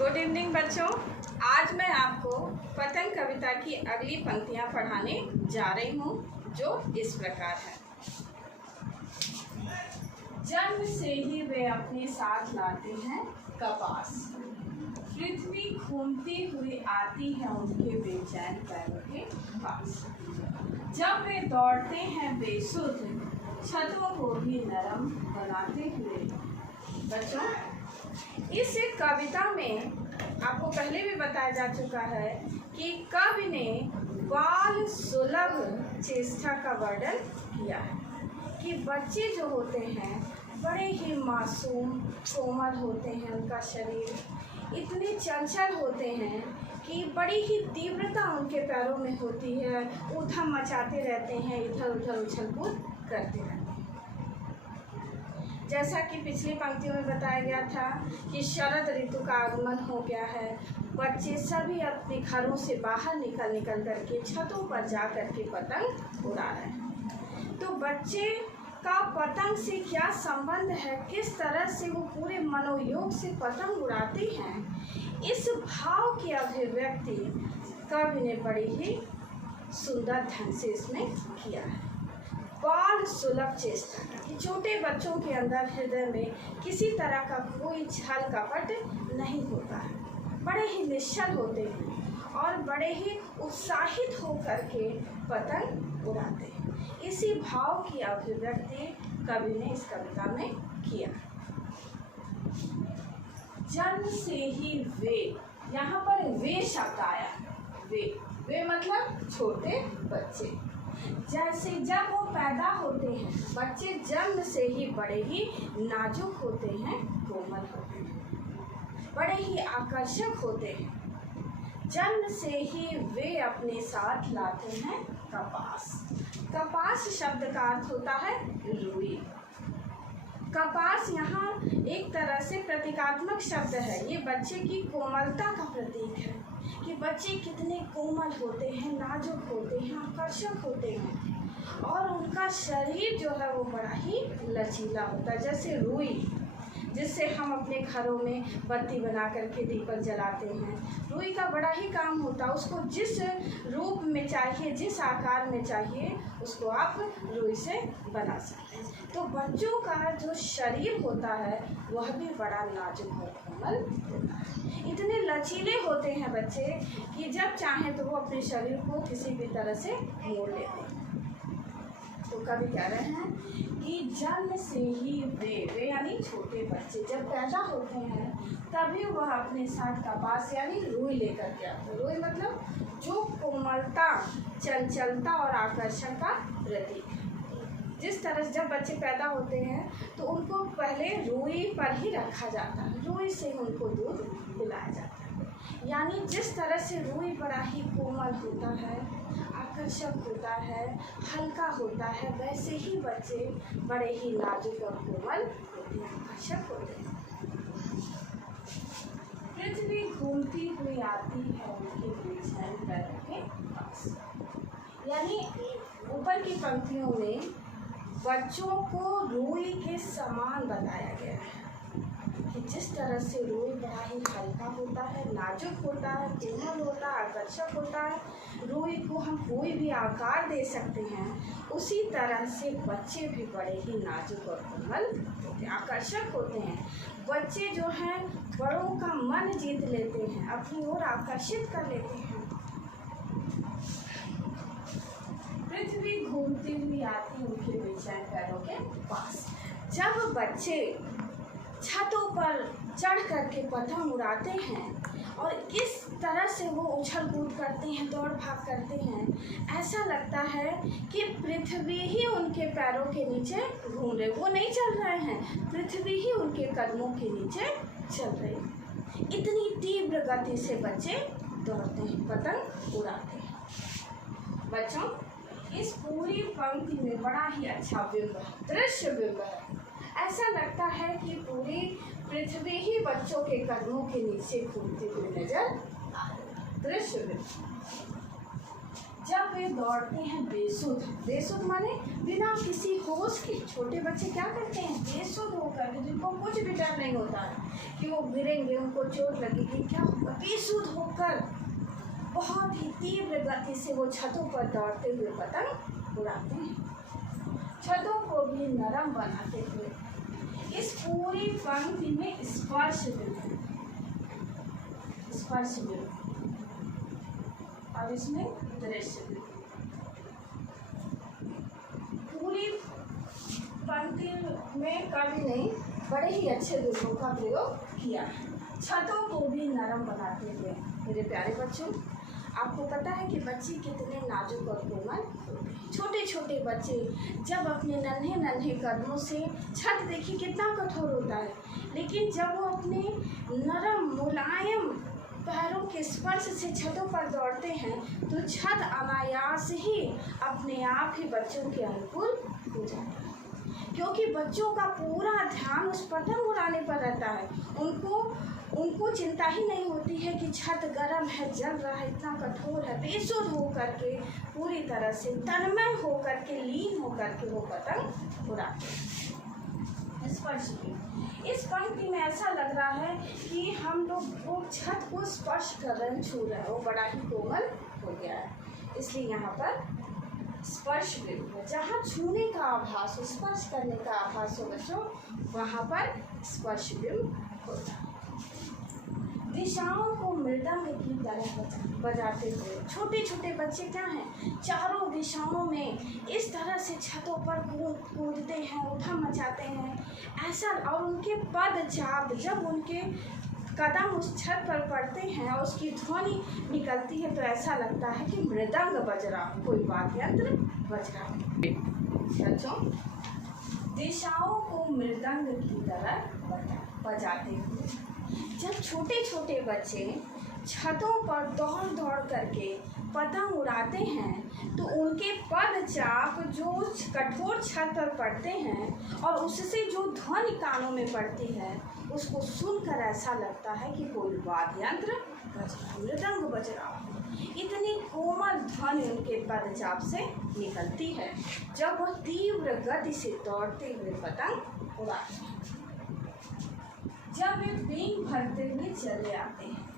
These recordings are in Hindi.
गुड इवनिंग बच्चों। आज मैं आपको पतंग कविता की अगली पंक्तियां पढ़ाने जा रही हूँ, जो इस प्रकार है। जन्म से ही वे अपने साथ लाते हैं कपास, पृथ्वी घूमती हुई आती है उनके बेचैन पैरों के पास। जब वे दौड़ते हैं बेसुध, छतों को भी नरम बनाते हुए। बच्चों, इस कविता में आपको पहले भी बताया जा चुका है कि कवि ने बाल सुलभ चेष्टा का वर्णन किया है कि बच्चे जो होते हैं बड़े ही मासूम कोमल होते हैं, उनका शरीर इतने चंचल होते हैं कि बड़ी ही तीव्रता उनके पैरों में होती है, उधम मचाते रहते हैं, इधर उधर उछल कूद करते रहते हैं। जैसा कि पिछली पंक्तियों में बताया गया था कि शरद ऋतु का आगमन हो गया है, बच्चे सभी अपने घरों से बाहर निकल करके छतों पर जा करके पतंग उड़ा रहे हैं। तो बच्चे का पतंग से क्या संबंध है, किस तरह से वो पूरे मनोयोग से पतंग उड़ाते हैं, इस भाव की अभिव्यक्ति कवि ने बड़ी ही सुंदर ढंग से इसमें किया है। बाल सुलभ चेष्टा कि छोटे बच्चों के अंदर हृदय में किसी तरह का कोई छल कपट नहीं होता है, बड़े ही निश्चल होते हैं और बड़े ही उत्साहित होकर के पतंग उड़ाते हैं। इसी भाव की अभिव्यक्ति कवि ने इस कविता में किया। जन्म से ही वे, यहाँ पर वे शब्द आया, वे मतलब छोटे बच्चे। जैसे जब वो पैदा होते हैं, बच्चे जन्म से ही बड़े ही नाजुक होते हैं, कोमल होते हैं, बड़े ही आकर्षक होते हैं। जन्म से ही वे अपने साथ लाते हैं कपास। कपास शब्द का अर्थ होता है रुई। कपास यहाँ एक तरह से प्रतीकात्मक शब्द है। ये बच्चे की कोमलता का प्रतीक है कि बच्चे कितने कोमल होते हैं, नाजुक होते हैं, आकर्षक होते हैं और उनका शरीर जो है वो बड़ा ही लचीला होता है, जैसे रुई जिससे हम अपने घरों में बत्ती बना करके दीपक जलाते हैं। रुई का बड़ा ही काम होता है, उसको जिस रूप में चाहिए, जिस आकार में चाहिए, उसको आप रुई से बना सकते हैं। तो बच्चों का जो शरीर होता है वह भी बड़ा नाजुक और कोमल होता है। इतने लचीले होते हैं बच्चे कि जब चाहें तो वो अपने शरीर को किसी भी तरह से मोड़ लेते हैं। तो कवि कह रहे हैं कि जन्म से ही वे यानी छोटे बच्चे जब पैदा होते हैं तभी वह अपने साथ कपास यानी रुई लेकर के आते हैं। रुई मतलब जो कोमलता, चंचलता और आकर्षण का प्रतीक है। जिस तरह से जब बच्चे पैदा होते हैं तो उनको पहले रुई पर ही रखा जाता है, रुई से उनको दूध पिलाया जाता है। यानी जिस तरह से रुई बड़ा ही कोमल होता है, आकर्षक होता है, हल्का होता है, वैसे ही बच्चे बड़े ही नाजुक और कोमल होते हैं, आकर्षक होते हैं। पृथ्वी घूमती हुई आती है उनके बेचैन पैरों के पास। यानी ऊपर की पंक्तियों में बच्चों को रुई के समान बताया गया है कि जिस तरह से रुई बड़ा ही हल्का होता है, नाजुक होता है, कोमल होता है, आकर्षक होता है, रुई को हम कोई भी आकार दे सकते हैं, उसी तरह से बच्चे भी बड़े ही नाजुक और कोमल होते हैं, आकर्षक होते हैं। बच्चे जो हैं बड़ों का मन जीत लेते हैं, अपनी ओर आकर्षित कर लेते हैं। पृथ्वी घूमती हुई आती उनके बेचैन पैरों के पास। जब बच्चे छतों पर चढ़ करके पतंग उड़ाते हैं और किस तरह से वो उछल कूद करते हैं, दौड़ भाग करते हैं, ऐसा लगता है कि पृथ्वी ही उनके पैरों के नीचे घूम रहे, वो नहीं चल रहे हैं, पृथ्वी ही उनके कदमों के नीचे चल रही है। इतनी तीव्र गति से बच्चे दौड़ते हैं, पतंग उड़ाते हैं। बच्चों, इस पूरी पंक्ति में बड़ा ही अच्छा बिंब है, दृश्य बिंब है। ऐसा लगता है कि पूरी पृथ्वी ही बच्चों के कदमों के नीचे घूमती हुई नजर आ रही है। दृश्य बिंब। जब वे दौड़ते हैं बेसुध, बेसुध माने बिना किसी होश के। छोटे बच्चे क्या करते हैं? बेसुध होकर, जिनको कुछ भी डर नहीं होता है कि वो गिरेंगे, उनको चोट लगेगी, क्या होगा, बेसुध होकर बहुत ही तीव्र गति से वो छतों पर दौड़ते हुए पतंग उड़ाते हैं, छतों को भी नरम बनाते हुए। इस पूरी पंक्ति में स्पर्श बिंदु, स्पर्श बिंदु और इसमें दृश्य बिंदु, पूरी पंक्ति में कवि ने बड़े ही अच्छे बिंदुओं का प्रयोग किया है। छतों को भी नरम बनाते हुए। मेरे प्यारे बच्चों, आपको पता है कि बच्चे कितने नाजुक और कोमल होते हैं। छोटे छोटे बच्चे जब अपने नन्हे नन्हे कदमों से, छत देखिए कितना कठोर होता है, लेकिन जब वो अपने नरम मुलायम पैरों के स्पर्श से छतों पर दौड़ते हैं तो छत अनायास ही अपने आप ही बच्चों के अनुकूल हो जाता है, क्योंकि बच्चों का पूरा ध्यान उस पतंग उड़ाने पर रहता है। उनको चिंता ही नहीं होती है कि छत गर्म है, जल रहा है, इतना कठोर है। बेसुध होकर के, पूरी तरह से तन्मय होकर के, लीन होकर के वो पतंग उड़ाते हैं। स्पर्श की इस पंक्ति में ऐसा लग रहा है कि हम लोग वो छत को स्पर्श कर रहे हैं, छू रहे हैं, वो बड़ा ही कोमल हो गया है, इसलिए यहाँ पर स्पर्श बिंदु है। जहाँ छूने का आभास हो, स्पर्श करने का आभास हो बच्चों, वहाँ पर स्पर्श बिंदु होता है। दिशाओं को मृदंग की तरह बजाते हुए छोटे छोटे बच्चे क्या हैं, चारों दिशाओं में इस तरह से छतों पर कूदते हैं, उठा मचाते हैं ऐसा। और उनके पद चाप, जब उनके कदम उस छत पर पड़ते हैं और उसकी ध्वनि निकलती है तो ऐसा लगता है कि मृदंग बज रहा, कोई वाद्य यंत्र बज रहा। बच्चों, दिशाओं को मृदंग की तरह बजाते हुए जब छोटे छोटे बच्चे छतों पर दौड़ दौड़ करके पतंग उड़ाते हैं तो उनके पद चाप जो कठोर छत पर पड़ते हैं और उससे जो ध्वनि कानों में पड़ती है, उसको सुनकर ऐसा लगता है कि कोई वाद्य यंत्र बज रहा, मृदंग बज रहा। इतनी कोमल ध्वनि उनके पद चाप से निकलती है जब वह तीव्र गति से दौड़ते हुए पतंग उड़ाते हैं। जब वे पींग भरते हुए चले आते हैं,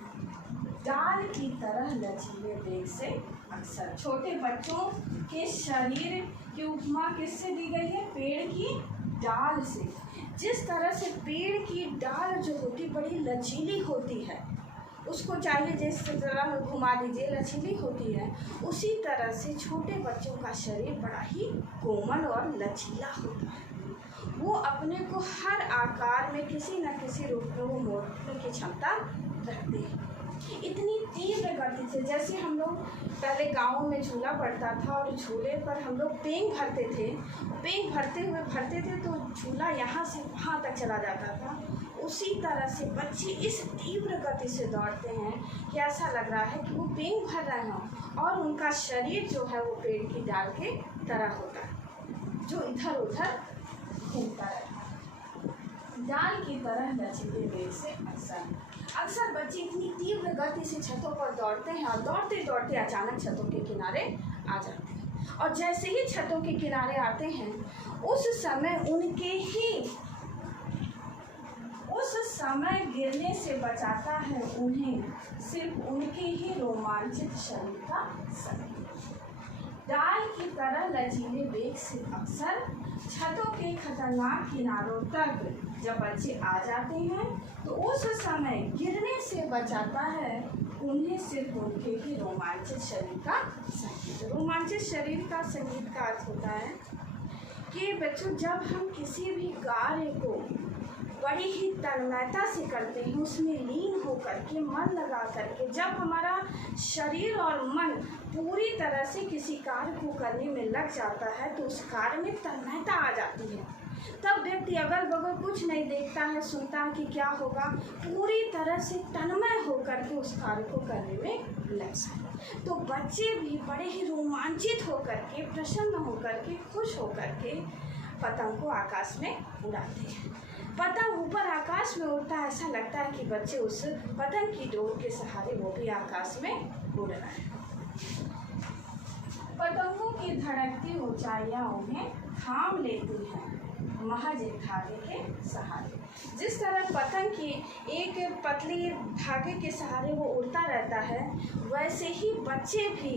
डाल की तरह लचीले वेग से। अक्सर छोटे बच्चों के शरीर की उपमा किससे दी गई है? पेड़ की डाल से। जिस तरह से पेड़ की डाल जो होती बड़ी लचीली होती है, उसको चाहिए जिस तरह घुमा दीजिए, लचीली होती है, उसी तरह से छोटे बच्चों का शरीर बड़ा ही कोमल और लचीला होता है। वो अपने को हर आकार में किसी न किसी रूप में वो मोड़ने की क्षमता रखते हैं। इतनी तीव्र गति से, जैसे हम लोग पहले गाँव में झूला पड़ता था और झूले पर हम लोग पेंग भरते थे, पेंग भरते थे तो झूला यहाँ से वहाँ तक चला जाता था। उसी तरह से बच्चे इस तीव्र गति से दौड़ते हैं कि ऐसा लग रहा है कि वो पेंग भर रहे हों और उनका शरीर जो है वो पेड़ की डाल के तरह होता है जो इधर उधर घूमता रहता है, डाल की तरह लचीले वेग से। अक्सर बच्चे इतनी तीव्र गति से छतों पर दौड़ते हैं और दौड़ते दौड़ते अचानक छतों के किनारे आ जाते हैं, और जैसे ही छतों के किनारे आते हैं उस समय गिरने से बचाता है उन्हें सिर्फ उनके ही रोमांचित शरीर का संगीत। डाल की तरह लचीले वेग से अक्सर छतों के खतरनाक किनारों तक जब बच्चे आ जाते हैं तो उस समय गिरने से बचाता है उन्हें सिर्फ उनके ही रोमांचित शरीर का संगीत। रोमांचित शरीर का संगीत का अर्थ होता है कि बच्चों, जब हम किसी भी कार्य को बड़ी ही तन्मयता से करते हैं, उसमें लीन होकर के, मन लगा करके, जब हमारा शरीर और मन पूरी तरह से किसी कार्य को करने में लग जाता है तो उस कार्य में तन्मयता आ जाती है। तब व्यक्ति अगल बगल कुछ नहीं देखता है, सुनता है कि क्या होगा, पूरी तरह से तन्मय होकर के उस कार्य को करने में लग जाता है। तो बच्चे भी बड़े ही रोमांचित होकर के, प्रसन्न होकर के, खुश होकर के पतंग को आकाश में उड़ाते हैं। पतंग ऊपर आकाश में उड़ता है, ऐसा लगता है कि बच्चे उस पतंग की डोर के सहारे वो भी आकाश में उड़ रहे हैं। पतंगों की धड़कती ऊंचाइयां उन्हें थाम लेती हैं महज एक धागे के सहारे। जिस तरह पतंग की एक पतली धागे के सहारे वो उड़ता रहता है, वैसे ही बच्चे भी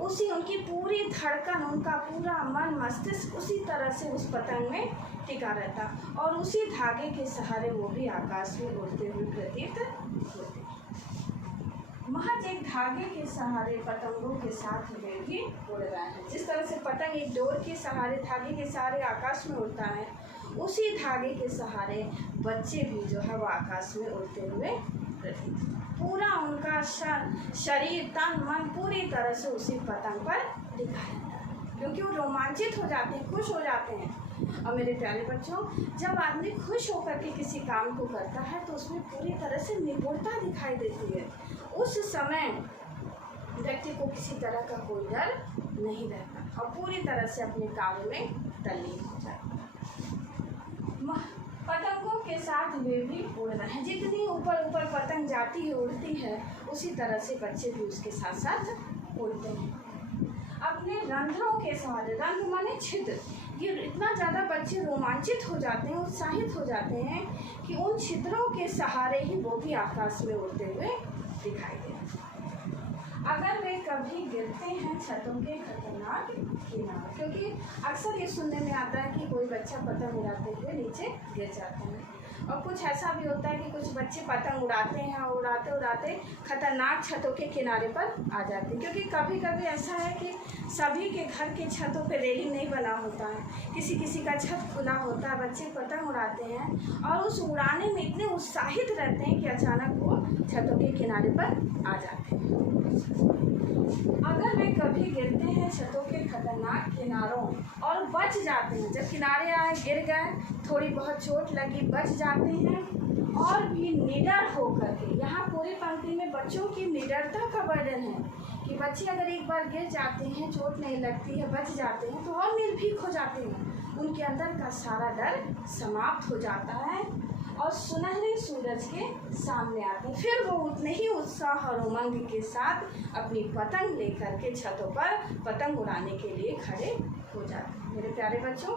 उसी उनकी पूरी धड़कन, उनका पूरा मन मस्तिष्क उसी तरह से उस पतंग में टिका रहता और उसी धागे के सहारे वो भी आकाश में उड़ते हुए प्रतीत होते। महज एक धागे के सहारे पतंगों के साथ वे भी उड़ रहे हैं। जिस तरह से पतंग एक डोर के सहारे, धागे के सहारे आकाश में उड़ता है, उसी धागे के सहारे बच्चे भी जो है वो आकाश में उड़ते हुए प्रतीत। पूरा उनका शरीर, तन, मन पूरी तरह से उसी पतंग पर टिका रहता है, क्योंकि वो रोमांचित हो जाते हैं, खुश हो जाते हैं। और मेरे प्यारे बच्चों, जब आदमी खुश होकर के किसी काम को करता है तो उसमें पूरी तरह से निपुणता दिखाई देती है। उस समय व्यक्ति को किसी तरह का कोई डर नहीं रहता और पूरी तरह से अपने कार्य में तल्लीन हो जाता है। पतंगों के साथ वे भी उड़ रहे हैं। जितनी ऊपर ऊपर पतंग जाती है, उड़ती है, उसी तरह से बच्चे भी उसके साथ साथ उड़ते हैं। अपने रंध्रों के सहारे, रंध्र माने छिद्र, ये इतना ज़्यादा बच्चे रोमांचित हो जाते हैं, उत्साहित हो जाते हैं कि उन छिद्रों के सहारे ही वो भी आकाश में उड़ते हुए दिखाई दे रहे हैं। अगर वे कभी गिरते हैं छतों के खतरनाक किनारे, क्योंकि अक्सर ये सुनने में आता है कि कोई बच्चा पतंग उड़ाते हुए नीचे गिर जाता है, और कुछ ऐसा भी होता है कि कुछ बच्चे पतंग उड़ाते हैं और उड़ाते उड़ाते खतरनाक छतों के किनारे पर आ जाते हैं। क्योंकि कभी कभी ऐसा है कि सभी के घर के छतों पे रेलिंग नहीं बना होता है, किसी किसी का छत खुला होता है, बच्चे पतंग उड़ाते हैं और उस उड़ाने में इतने उत्साहित रहते हैं कि अचानक वो छतों के किनारे पर आ जाते हैं। अगर वे कभी गिरते हैं छतों के खतरनाक किनारों और बच जाते हैं, जब किनारे आए, गिर गए, थोड़ी बहुत चोट लगी, बच जाते हैं और भी निडर होकर के, यहाँ पूरी पंक्ति में बच्चों की निडरता का वर्णन है कि बच्चे अगर एक बार गिर जाते हैं, चोट नहीं लगती है, बच जाते हैं तो और निर्भीक हो जाते हैं, उनके अंदर का सारा डर समाप्त हो जाता है और सुनहरे सूरज के सामने आते हैं। फिर वो उतने ही उत्साह और उमंग के साथ अपनी पतंग लेकर के छतों पर पतंग उड़ाने के लिए खड़े हो जाते हैं। मेरे प्यारे बच्चों,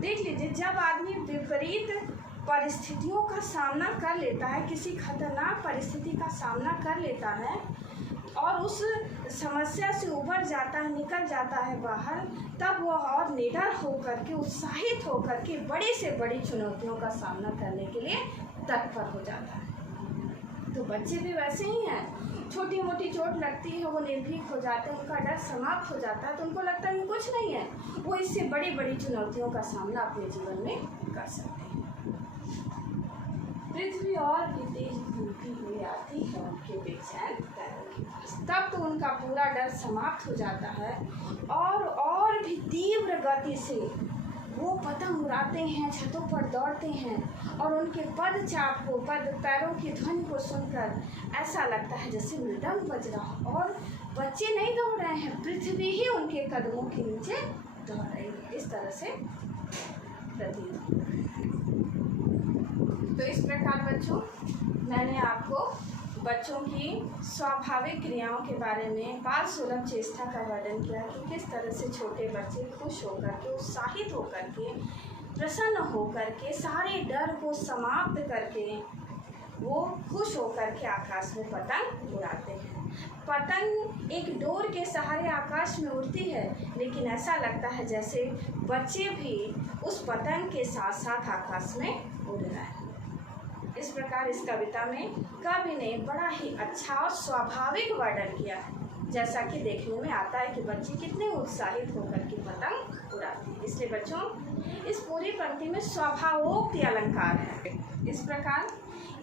देख लीजिए, जब आदमी विपरीत परिस्थितियों का सामना कर लेता है, किसी खतरनाक परिस्थिति का सामना कर लेता है और उस समस्या से उबर जाता है, निकल जाता है बाहर, तब वह और निडर होकर के, उत्साहित होकर के बड़ी से बड़ी चुनौतियों का सामना करने के लिए तत्पर हो जाता है। तो बच्चे भी वैसे ही हैं, छोटी मोटी चोट लगती है वो निर्भीक हो जाते हैं, उनका डर समाप्त हो जाता है, तो उनको लगता है कि कुछ नहीं है, वो इससे बड़ी बड़ी चुनौतियों का सामना अपने जीवन में कर सकते हैं। पृथ्वी और भी तेज घूमती हुई आती है उनके बेचैन पैरों के पास, तब तो उनका पूरा डर समाप्त हो जाता है और भी तीव्र गति से वो पतंग उड़ाते हैं, छतों पर दौड़ते हैं और उनके पदचाप को, पैरों की ध्वनि को सुनकर ऐसा लगता है जैसे मृदंग बज रहा हो, और बच्चे नहीं दौड़ रहे हैं, पृथ्वी ही उनके कदमों के नीचे दौड़ रही है, इस तरह से प्रतीत। तो इस प्रकार बच्चों, मैंने आपको बच्चों की स्वाभाविक क्रियाओं के बारे में बाल सुलभ चेष्टा का वर्णन किया कि किस तरह से छोटे बच्चे खुश होकर के, उत्साहित होकर के, प्रसन्न होकर के, सारे डर को समाप्त करके वो खुश होकर के आकाश में पतंग उड़ाते हैं। पतंग एक डोर के सहारे आकाश में उड़ती है, लेकिन ऐसा लगता है जैसे बच्चे भी उस पतंग के साथ साथ आकाश में उड़ रहे हैं। इस प्रकार इस कविता में कवि ने बड़ा ही अच्छा और स्वाभाविक वर्णन किया है, जैसा कि देखने में आता है कि बच्चे कितने उत्साहित होकर के पतंग उड़ाते हैं। इसलिए बच्चों, इस पूरी पंक्ति में स्वभावोक्ति अलंकार है। इस प्रकार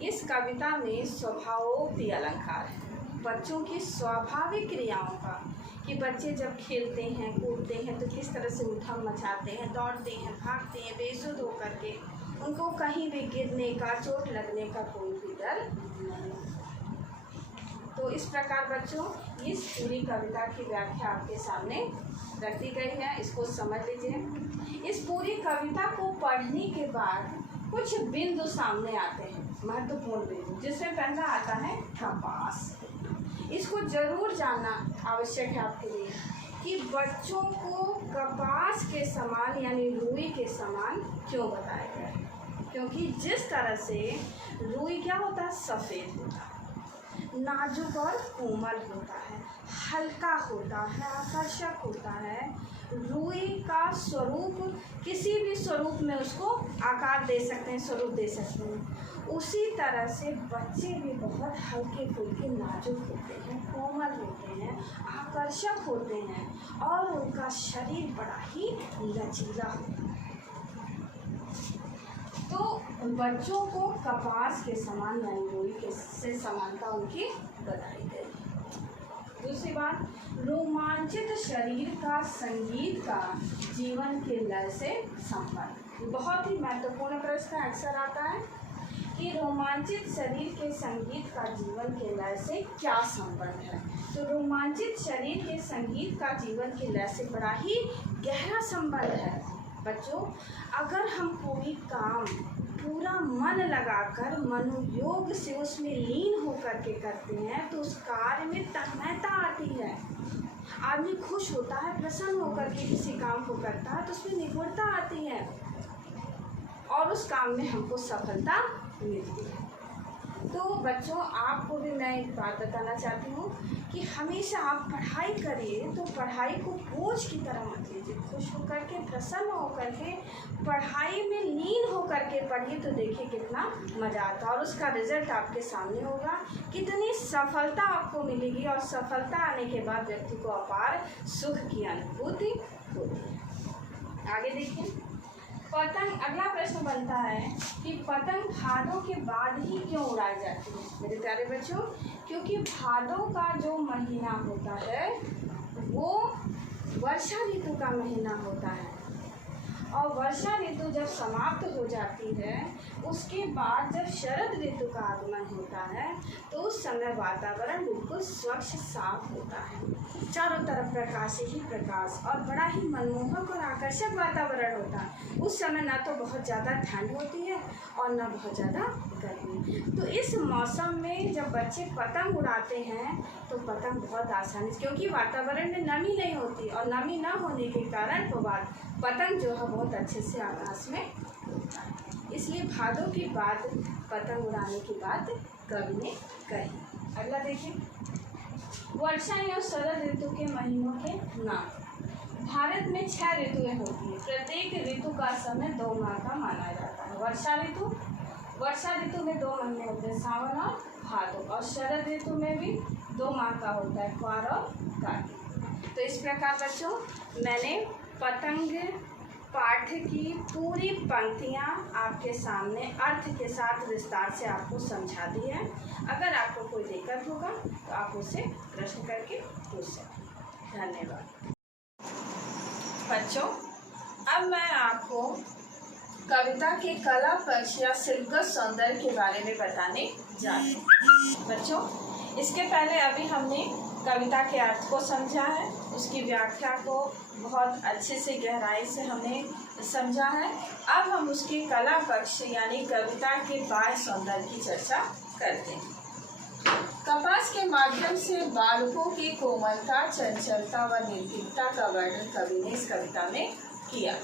इस कविता में स्वभावोक्ति अलंकार है, बच्चों की स्वाभाविक क्रियाओं का, कि बच्चे जब खेलते हैं, कूदते हैं तो किस तरह से उठम मचाते हैं, दौड़ते हैं, भागते हैं बेसुध होकर के, उनको कहीं भी गिरने का, चोट लगने का कोई भी डर नहीं। तो इस प्रकार बच्चों, इस पूरी कविता की व्याख्या आपके सामने रख दी गई है, इसको समझ लीजिए। इस पूरी कविता को पढ़ने के बाद कुछ बिंदु सामने आते हैं, महत्वपूर्ण बिंदु, जिसमें पहला आता है ठपास। इसको जरूर जानना आवश्यक है आपके लिए कि बच्चों को कपास के समान यानी रुई के समान क्यों बताया गया है? क्योंकि जिस तरह से रुई क्या होता है, सफ़ेद होता है, नाजुक और कोमल होता है, हल्का होता है, आकर्षक होता है। रुई का स्वरूप किसी भी स्वरूप में उसको आकार दे सकते हैं, स्वरूप दे सकते हैं। उसी तरह से बच्चे भी बहुत हल्के फुल्के नाजुक होते हैं, कोमल होते हैं, आकर्षक होते हैं और उनका शरीर बड़ा ही लचीला होता है। तो बच्चों को कपास के समान यानी रुई के से समानता उनकी बताई गई। दूसरी बात, रोमांचित शरीर का संगीत का जीवन के लय से संबंध। बहुत ही महत्वपूर्ण प्रश्न अक्सर आता है कि रोमांचित शरीर के संगीत का जीवन के लय से क्या संबंध है। तो रोमांचित शरीर के संगीत का जीवन के लय से बड़ा ही गहरा संबंध है। बच्चों, अगर हम कोई काम पूरा मन लगाकर मनोयोग से उसमें लीन होकर के करते हैं तो उस कार्य में तन्मयता आती है। आदमी खुश होता है, प्रसन्न होकर के किसी काम को करता है तो उसमें निपुणता आती है और उस काम में हमको सफलता मिलती है। तो बच्चों, आपको भी मैं एक बात बताना चाहती हूँ कि हमेशा आप पढ़ाई करिए तो पढ़ाई को बोझ की तरह मत लीजिए। खुश होकर के, प्रसन्न होकर के, पढ़ाई में लीन होकर के पढ़िए तो देखिए कितना मज़ा आता है और उसका रिजल्ट आपके सामने होगा, कितनी सफलता आपको मिलेगी और सफलता आने के बाद व्यक्ति को अपार सुख की अनुभूति होती है। आगे देखिए, पतंग। अगला प्रश्न बनता है कि पतंग भादों के बाद ही क्यों उड़ाई जाती है? मेरे प्यारे बच्चों, क्योंकि भादों का जो महीना होता है वो वर्षा ऋतु का महीना होता है और वर्षा ऋतु जब समाप्त हो जाती है उसके बाद जब शरद ऋतु का आगमन होता है तो उस समय वातावरण बिल्कुल स्वच्छ साफ होता है, चारों तरफ प्रकाश ही प्रकाश और बड़ा ही मनमोहक और आकर्षक वातावरण होता है। उस समय ना तो बहुत ज़्यादा ठंड होती है और ना बहुत ज़्यादा गर्मी। तो इस मौसम में जब बच्चे पतंग उड़ाते हैं तो पतंग बहुत आसानी से, क्योंकि वातावरण में नमी नहीं होती और नमी ना होने के कारण पतंग जो है बहुत अच्छे से आकाश में उड़ता है। इसलिए भादों के बाद पतंग उड़ाने की बात कवि ने कही। अगला देखिए, वर्षा या शरद ऋतु के महीनों के नाम। भारत में 6 ऋतुएं होती है। प्रत्येक ऋतु का समय 2 माह का माना जाता है। वर्षा ऋतु में 2 महीने होते हैं, सावन और भादो, और शरद ऋतु में भी 2 माह का होता है, क्वार और कार्तिक। तो इस प्रकार बच्चों मैंने पतंग पाठ की पूरी पंक्तियाँ आपके सामने अर्थ के साथ विस्तार से आपको समझा दी है। अगर आपको कोई दिक्कत होगा तो आप उससे प्रश्न करके पूछ सकते। धन्यवाद बच्चों। अब मैं आपको कविता के कला पक्ष या शिल्पगत सौंदर्य के बारे में बताने जा रही हूँ। बच्चों, इसके पहले अभी हमने कविता के अर्थ को समझा है, उसकी व्याख्या को बहुत अच्छे से गहराई से हमने समझा है। अब हम उसके कला पक्ष यानी कविता के बाह्य सौंदर्य की चर्चा करते हैं। कपास के माध्यम से बालकों की कोमलता, चंचलता व निर्भीकता का वर्णन कवि ने इस कविता में किया।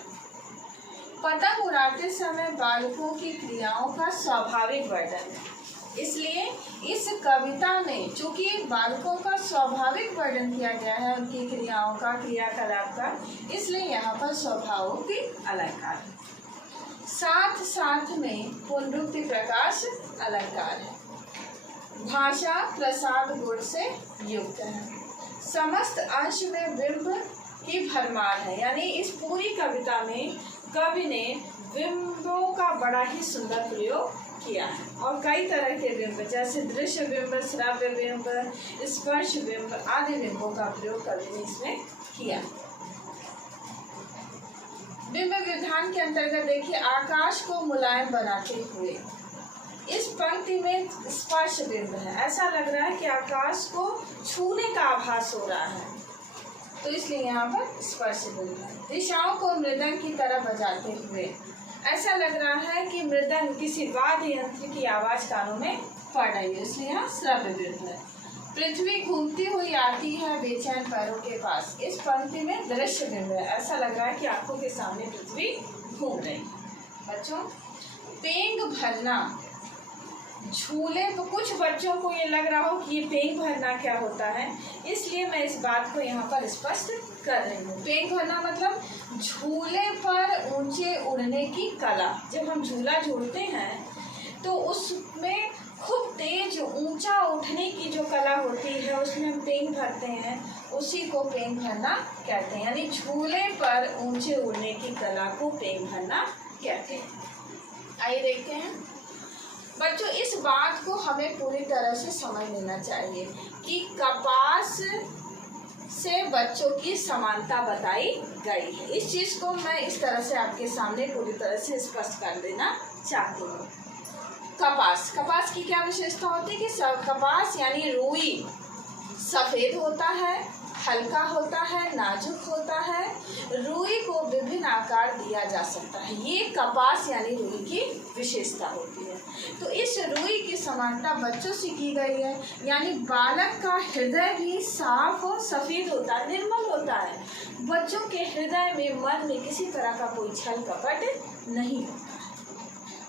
पतंग उड़ाते समय बालकों की क्रियाओं का स्वाभाविक वर्णन है, इसलिए इस कविता में चूँकि बालकों का स्वाभाविक वर्णन किया गया है, उनकी क्रियाओं का, क्रियाकलाप का, इसलिए यहाँ पर स्वभावों की अलंकार है। साथ साथ में पुनरुक्ति प्रकाश अलंकार है। भाषा प्रसाद गुण से युक्त है। समस्त अंश में बिंब की भरमार है, यानी इस पूरी कविता में कवि ने बिंबों का बड़ा ही सुंदर प्रयोग किया है और कई तरह के बिंब जैसे दृश्य बिंब, श्रव्य बिंब, स्पर्श बिंब आदि बिंबों का प्रयोग कवि ने इसमें किया। बिंब विधान के अंतर्गत देखिए, आकाश को मुलायम बनाते हुए इस पंक्ति में स्पर्श बिंब है, ऐसा लग रहा है कि आकाश को छूने का आभास हो रहा है, तो इसलिए यहाँ पर स्पर्श बिंब है। दिशाओं को मृदंग की तरह बजाते हुए ऐसा लग रहा है कि मृदंग किसी वाद्य यंत्र की आवाज कानों में पड़ रही है, इसलिए यहाँ श्रव्य बिंब है। पृथ्वी घूमती हुई आती है बेचैन पैरों के पास। इस पंक्ति में दृश्य बिंब है, ऐसा लग रहा है कि आंखों के सामने पृथ्वी घूम रही है। बच्चों, पेंग भरना, झूले, तो कुछ बच्चों को ये लग रहा हो कि ये पेंग भरना क्या होता है, इसलिए मैं इस बात को यहाँ पर स्पष्ट कर रही हूँ। पेंग भरना मतलब झूले पर ऊंचे उड़ने की कला। जब हम झूला झूलते हैं तो उसमें खूब तेज ऊंचा उठने की जो कला होती है उसमें हम पेंग भरते हैं, उसी को पेंग भरना कहते हैं। यानी झूले पर ऊंचे उड़ने की कला को पेंग भरना कहते हैं। आइए देखते हैं बच्चों, इस बात को हमें पूरी तरह से समझ लेना चाहिए कि कपास से बच्चों की समानता बताई गई है। इस चीज़ को मैं इस तरह से आपके सामने पूरी तरह से स्पष्ट कर देना चाहती हूँ। कपास की क्या विशेषता होती है कि कपास यानी रुई सफ़ेद होता है, हल्का होता है, नाजुक होता है, रुई को विभिन्न आकार दिया जा सकता है। ये कपास यानी रुई की विशेषता होती है। तो इस रुई की समानता बच्चों से की गई है, यानी बालक का हृदय भी साफ और सफ़ेद होता है, निर्मल होता है। बच्चों के हृदय में, मन में किसी तरह का कोई छल कपट नहीं होता है।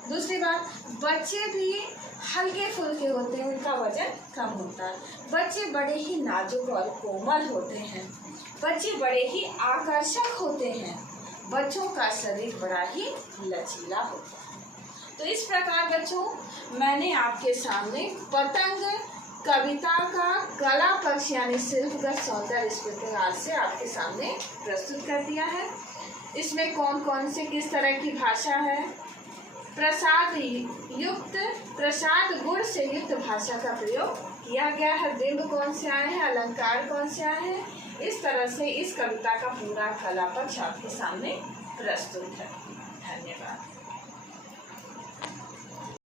दूसरी बात, बच्चे भी हल्के फुल्के होते हैं, उनका वजन कम होता है। बच्चे बड़े ही नाजुक और कोमल होते हैं। बच्चे बड़े ही आकर्षक होते हैं। बच्चों का शरीर बड़ा ही लचीला होता है। तो इस प्रकार बच्चों, मैंने आपके सामने पतंग कविता का कला पक्ष यानी शिल्पगत सौंदर्य इस प्रकार से आपके सामने प्रस्तुत कर दिया है। इसमें कौन कौन से किस तरह की भाषा है, प्रसाद गुण से युक्त भाषा का प्रयोग किया गया है, बिंब कौन से आए हैं, अलंकार कौन से आए हैं, इस तरह से इस कविता का पूरा कला पक्ष आपके सामने प्रस्तुत है। धन्यवाद।